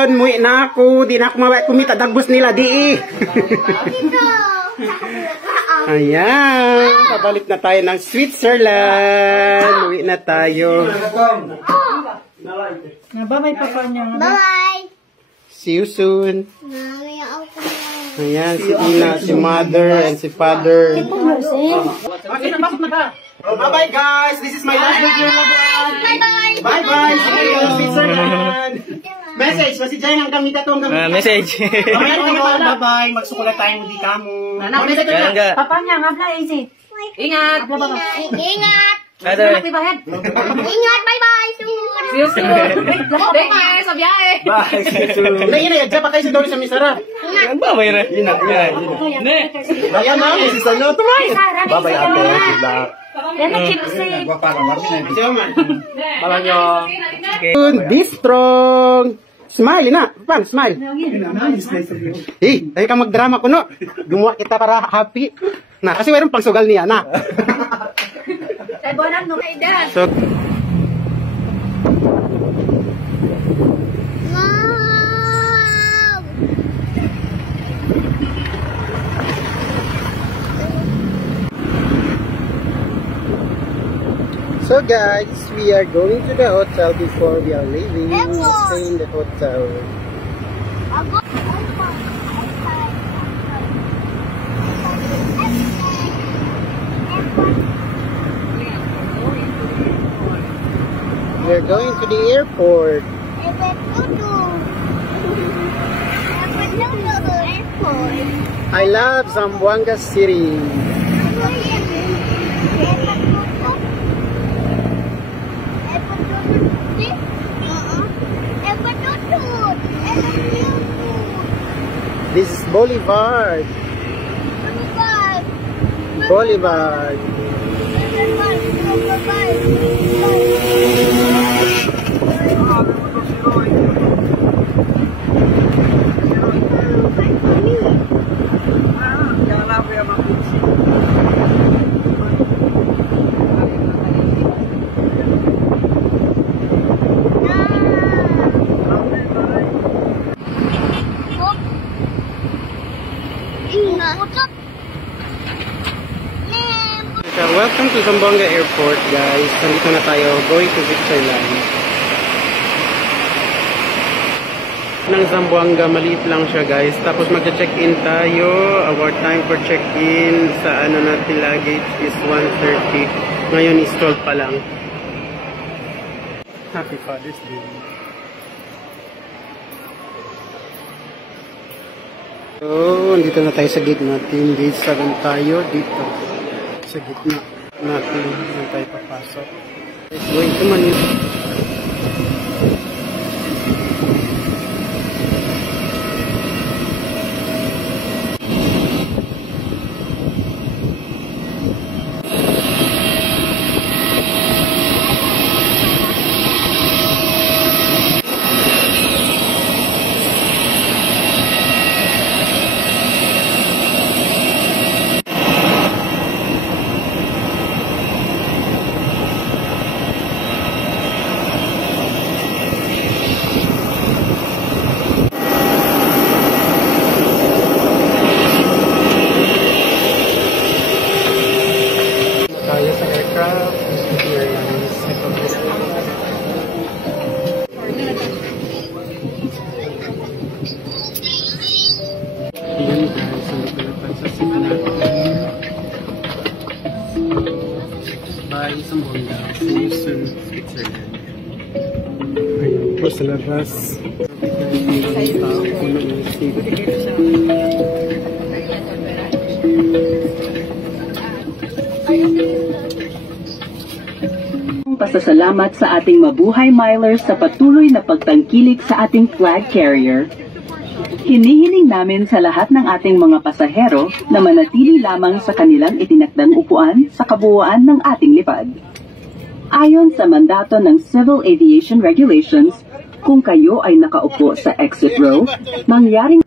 Switzerland. Muwi na ako. Di na ako mawait kumita. Dagbos nila, di. Ayan. Pabalik na tayo ng Switzerland. Muwi na tayo. Bye-bye, papa niya. Bye-bye. See you soon. Ayan, si Ina, si mother, and si father. Bye-bye, guys. This is my last video. Bye-bye. Bye-bye. See you in Switzerland. Message. Masijay ng kami katong gamit. Message. Bye-bye. Magsukulat tayong di kamo. Papa niya, ngabla, easy. Ingat. Ingat. Ingat, bye-bye. See you soon. Take care sa biyahe. Bye. Hindi, dyan pa kayo si Doris sa misarap. Yan ba, mayroon? Yun na. Bayan na, si Sano. Tumay. Bye-bye, ate. Good luck. Yan ang keep safe. Malang yun. Be strong. Smile, na. Pan, smile. Hey, tayo ka magdrama ko, no? Gumawa kita para happy. Na, kasi mayroon pang sugal niya, na. So, So guys, we are going to the hotel before we are leaving. We stay in the hotel. We are going to the airport. I love Zamboanga City. This is Boulevard. Boulevard. Welcome to Zamboanga Airport, guys. Nandito na tayo, going to Switzerland. Ng Zamboanga, maliit lang siya, guys. Tapos magcha-check-in tayo. Our time for check-in sa ano natin luggage is 1:30. Ngayon is 12 pa lang. Happy Father's Day. So, nandito na tayo sa gate natin. Gate 7 tayo dito. Sa gitna natin na tayo papasok. Let's go into Manila. Bye, Zamboanga. See you soon, Switzerland. Ayun po sa labas. Pasasalamat sa ating mabuhay milers sa patuloy na pagtangkilik sa ating flag carrier. Hinihiling namin sa lahat ng ating mga pasahero na manatili lamang sa kanilang itinakdang upuan sa kabuuan ng ating lipad. Ayon sa mandato ng Civil Aviation Regulations, kung kayo ay nakaupo sa exit row, mangyaring